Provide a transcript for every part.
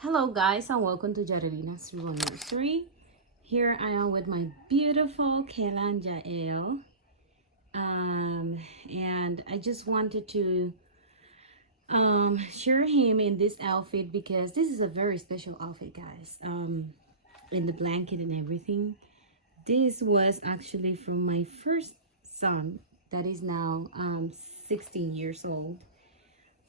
Hello guys and welcome to Jarelina's Nursery. Here I am with my beautiful Kaale and Jael. And I just wanted to share him in this outfit because this is a very special outfit, guys. In the blanket and everything. This was actually from my first son that is now 16 years old.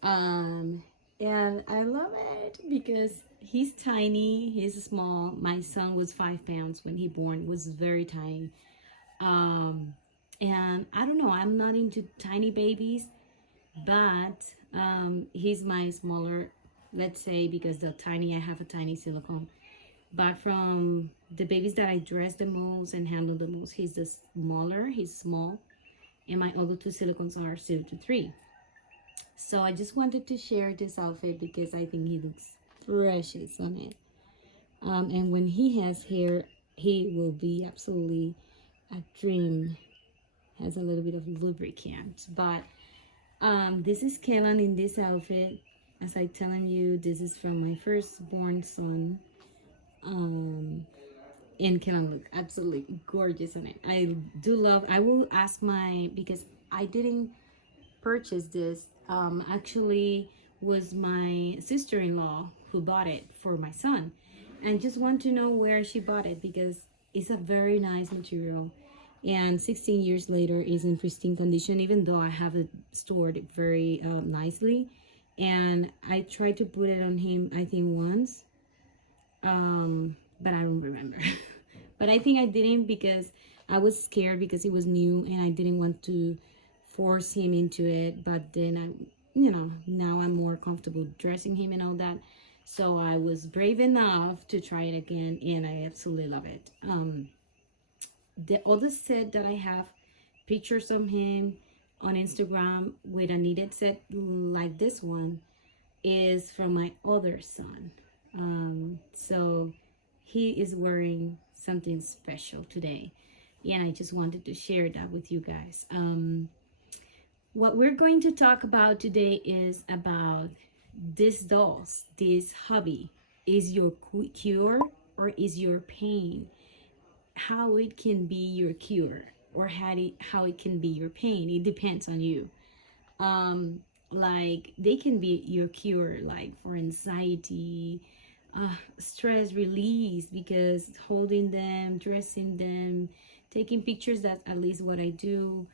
Um, and I love it because he's tiny, he's small. My son was 5 pounds when he born, was very tiny. Um, and I don't know, I'm not into tiny babies, but he's my smaller, let's say, because the tiny, I have a tiny silicone. But from the babies that I dress the most and handle the most, he's the smaller, he's small. And my other two silicones are 0 to 3. So I just wanted to share this outfit because I think he looks precious on it. And when he has hair, he will be absolutely a dream. Has a little bit of lubricant. But this is Kaelan in this outfit. As I telling you, this is from my firstborn son. And Kaelan look absolutely gorgeous on it. I do love. I will ask because I didn't purchase this actually was my sister-in-law who bought it for my son, and just want to know where she bought it because it's a very nice material, and 16 years later is in pristine condition, even though I have it stored very nicely. And I tried to put it on him, I think once, but I don't remember. But I think I didn't because I was scared because it was new and I didn't want to force him into it. But then now I'm more comfortable dressing him and all that. So I was brave enough to try it again and I absolutely love it. The other set that I have pictures of him on Instagram with a knitted set like this one is from my other son. So he is wearing something special today, and I just wanted to share that with you guys. What we're going to talk about today is about these dolls, this hobby. Is your cure or is your pain? How it can be your cure or how it can be your pain, it depends on you. Like they can be your cure, like for anxiety, stress release, because holding them, dressing them, taking pictures, that's at least what I do.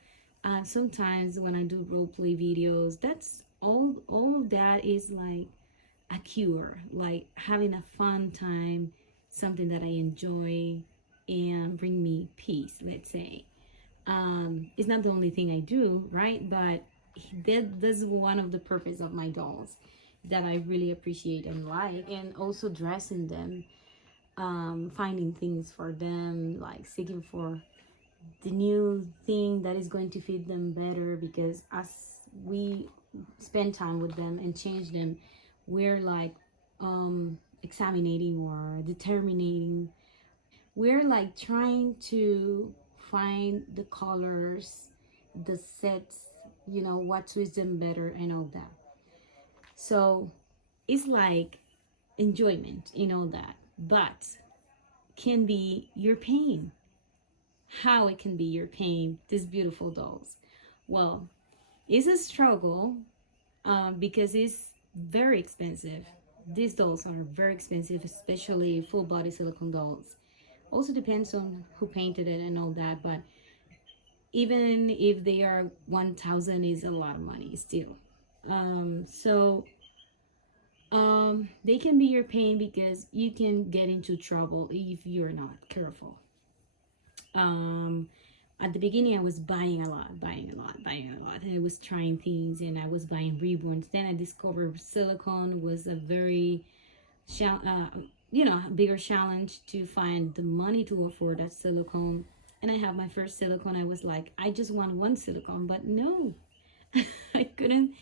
Sometimes when I do role play videos, that's all of that is like a cure, like having a fun time, something that I enjoy and bring me peace, let's say. It's not the only thing I do, right? But that's one of the purpose of my dolls that I really appreciate and like, and also dressing them, finding things for them, like seeking for the new thing that is going to fit them better, because as we spend time with them and change them, we're like examining or determining, we're like trying to find the colors, the sets, what suits them better and all that. So it's like enjoyment in all that, but can be your pain. How it can be your pain, these beautiful dolls. Well, it's a struggle because it's very expensive. These dolls are very expensive, especially full body silicone dolls. Also depends on who painted it and all that, but even if they are 1,000 is a lot of money still. They can be your pain because you can get into trouble if you're not careful. um at the beginning I was buying a lot, and I was trying things and I was buying reborns. Then I discovered silicone was a very bigger challenge to find the money to afford that silicone. And I have my first silicone, I was like, I just want one silicone, but no. i couldn't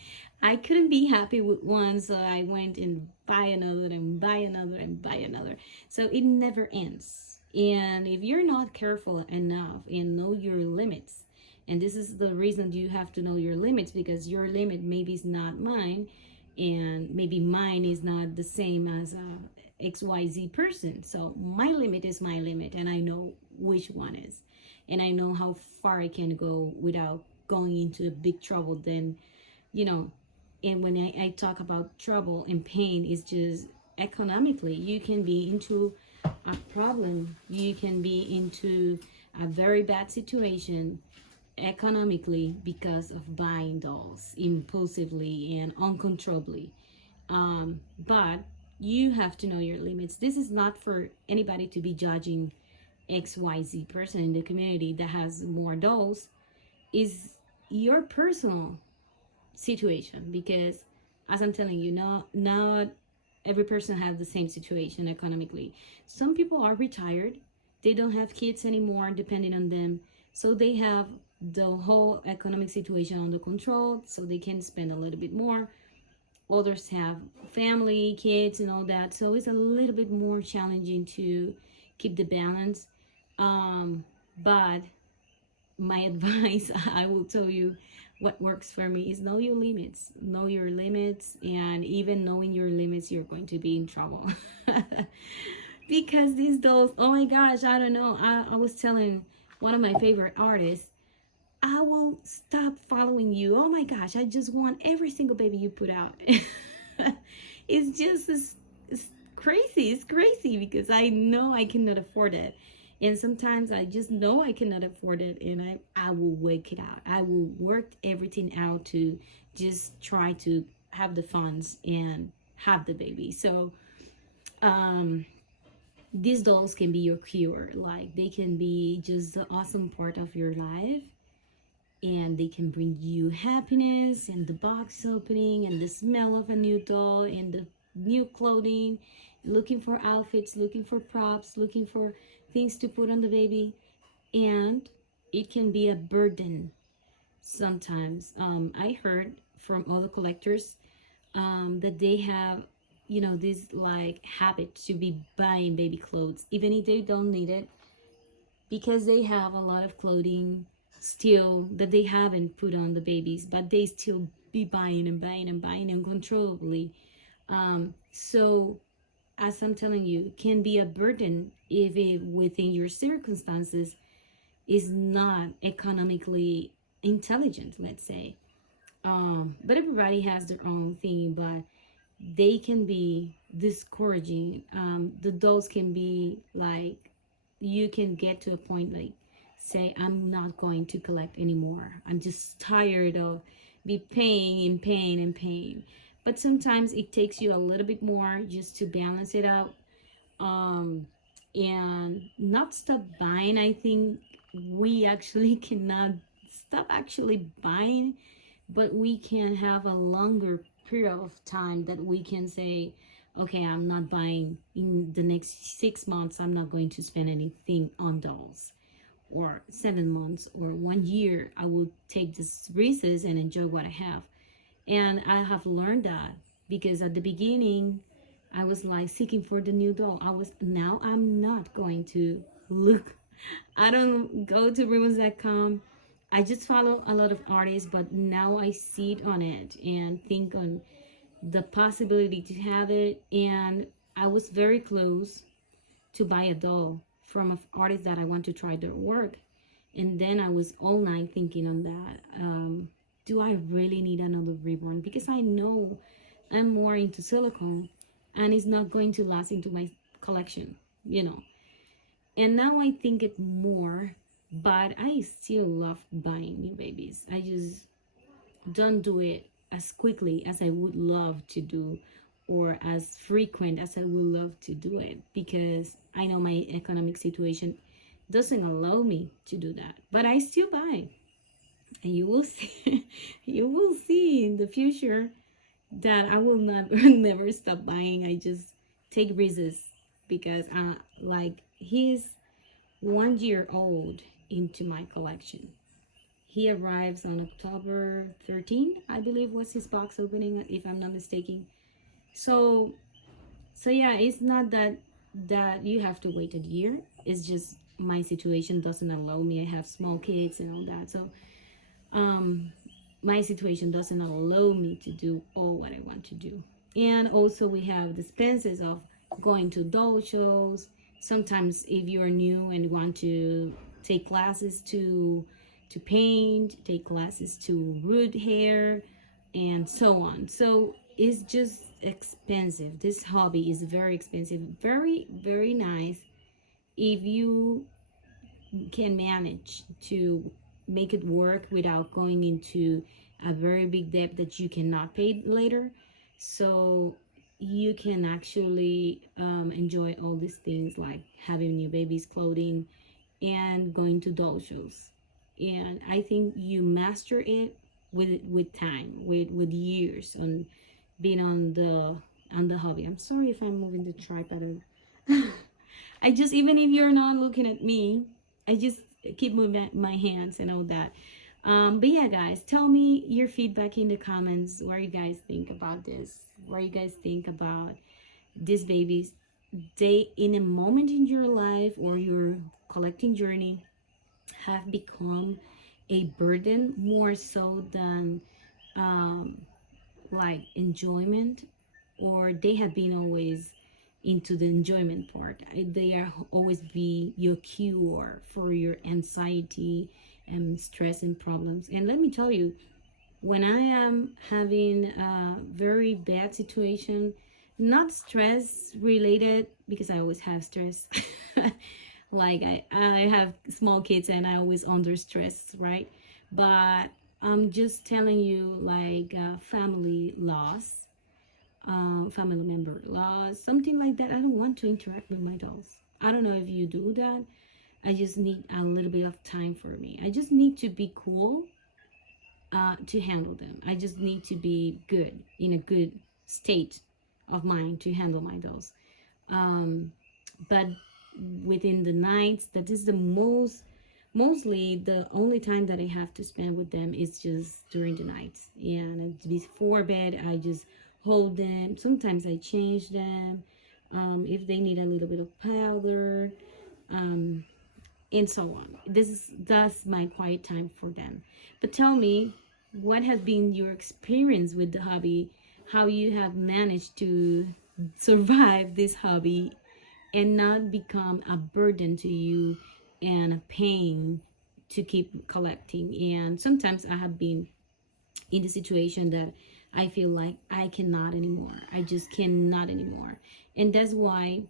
I couldn't be happy with one, so I went and buy another and buy another and buy another. So it never ends. And if you're not careful enough and know your limits, and this is the reason you have to know your limits, because your limit maybe is not mine, and maybe mine is not the same as a XYZ person. So my limit is my limit, and I know which one is, and I know how far I can go without going into a big trouble. Then, you know, and when I talk about trouble and pain, it's just economically. You can be into a problem, you can be into a very bad situation economically because of buying dolls impulsively and uncontrollably. But you have to know your limits. This is not for anybody to be judging XYZ person in the community that has more dolls. Is your personal situation, because as I'm telling you, not every person has the same situation economically. Some people are retired, they don't have kids anymore depending on them, so they have the whole economic situation under control, so they can spend a little bit more. Others have family, kids, and all that, so it's a little bit more challenging to keep the balance. But my advice, I will tell you, what works for me is know your limits. Know your limits, and even knowing your limits, you're going to be in trouble. Because these dolls, oh my gosh, I don't know. I was telling one of my favorite artists, I will stop following you. Oh my gosh, I just want every single baby you put out. It's just it's crazy. It's crazy because I know I cannot afford it. And sometimes I just know I cannot afford it, and I will work it out. I will work everything out to just try to have the funds and have the baby. So um these dolls can be your cure. Like, they can be just the awesome part of your life, and they can bring you happiness, and the box opening, and the smell of a new doll, and the new clothing, looking for outfits, looking for props, looking for things to put on the baby. And it can be a burden sometimes. I heard from other collectors that they have, this like habit to be buying baby clothes even if they don't need it, because they have a lot of clothing still that they haven't put on the babies, but they still be buying and buying and buying uncontrollably. So as I'm telling you, can be a burden if it within your circumstances is not economically intelligent, let's say. But everybody has their own thing, but they can be discouraging. The dolls can be like, you can get to a point like, say, I'm not going to collect anymore. I'm just tired of be paying and paying and paying. But sometimes it takes you a little bit more just to balance it out, um, and not stop buying. I think we actually cannot stop actually buying, but we can have a longer period of time that we can say, okay, I'm not buying in the next 6 months. I'm not going to spend anything on dolls, or 7 months or 1 year. I will take this recess and enjoy what I have. And I have learned that, because at the beginning I was like seeking for the new doll. Now I'm not going to look. I don't go to ribbons.com. I just follow a lot of artists, but now I sit on it and think on the possibility to have it. And I was very close to buy a doll from an artist that I want to try their work. And then I was all night thinking on that. Do I really need another reborn? Because I know I'm more into silicone, and it's not going to last into my collection, you know. And now I think it more, but I still love buying new babies. I just don't do it as quickly as I would love to do, or as frequent as I would love to do it, because I know my economic situation doesn't allow me to do that. But I still buy. And you will see you will see in the future that I will not never stop buying. I just take risks, because like, he's 1 year old into my collection. He arrives on October 13, I believe was his box opening, if I'm not mistaken. So yeah, it's not that you have to wait a year. It's just my situation doesn't allow me. I have small kids and all that. So um my situation doesn't allow me to do all what I want to do. And also we have the expenses of going to doll shows. Sometimes if you're new and want to take classes to paint, take classes to root hair, and so on. So it's just expensive. This hobby is very expensive, very, very nice if you can manage to make it work without going into a very big debt that you cannot pay later. So you can actually enjoy all these things like having your baby's clothing and going to doll shows. And I think you master it with time, with years on being on the hobby. I'm sorry if I'm moving the tripod. I just, even if you're not looking at me, I just keep moving my hands and all that. But yeah, guys, tell me your feedback in the comments. What you guys think about this? What you guys think about these babies? They, in a moment in your life or your collecting journey, have become a burden more so than like enjoyment, or they have been always into the enjoyment part. They are always be your cure for your anxiety and stress and problems. And let me tell you, when I am having a very bad situation, not stress related, because I always have stress. Like I have small kids and I always under stress, right? But I'm just telling you, like family loss, family member loss, something like that. I don't want to interact with my dolls. I don't know if you do that. I just need a little bit of time for me. I just need to be cool to handle them. I just need to be good, in a good state of mind to handle my dolls. But within the nights, that is the mostly the only time that I have to spend with them is just during the nights. And before bed, I just hold them. Sometimes I change them if they need a little bit of powder, and so on. That's my quiet time for them. But tell me, what has been your experience with the hobby? How you have managed to survive this hobby and not become a burden to you and a pain to keep collecting. And sometimes I have been in the situation that I feel like I cannot anymore. I just cannot anymore. And that's why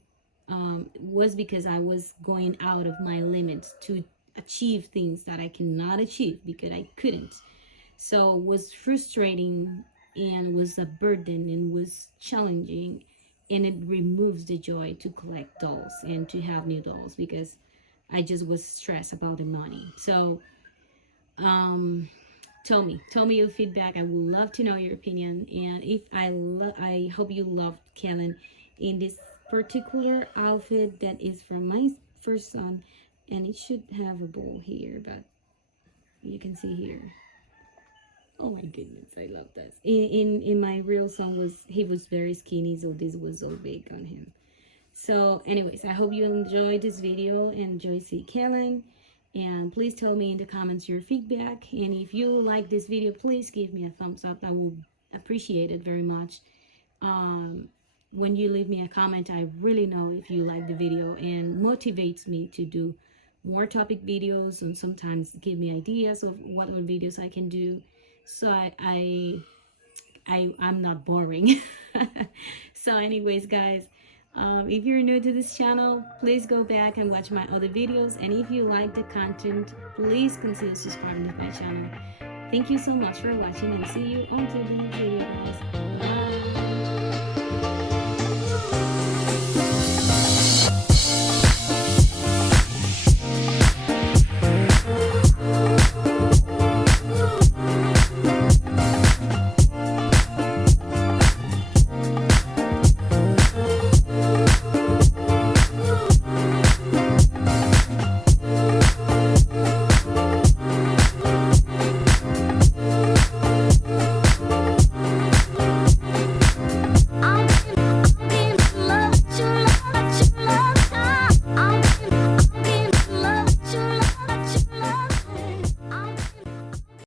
was because I was going out of my limits to achieve things that I cannot achieve because I couldn't. So it was frustrating and was a burden and was challenging, and it removes the joy to collect dolls and to have new dolls because I just was stressed about the money. So tell me your feedback. I would love to know your opinion. And if I hope you loved Kaale in this particular outfit that is from my first son, and it should have a bowl here, but you can see here. Oh my goodness, I love this. In my real son he was very skinny, so this was so big on him. So anyways, I hope you enjoyed this video and enjoy see Kaale. And please tell me in the comments your feedback. And if you like this video, please give me a thumbs up. I will appreciate it very much. When you leave me a comment, I really know if you like the video, and motivates me to do more topic videos, and sometimes give me ideas of what other videos I can do. So I'm not boring. So anyways, guys, if you're new to this channel, please go back and watch my other videos. And if you like the content, please consider subscribing to my channel. Thank you so much for watching, and see you on to the next video, guys.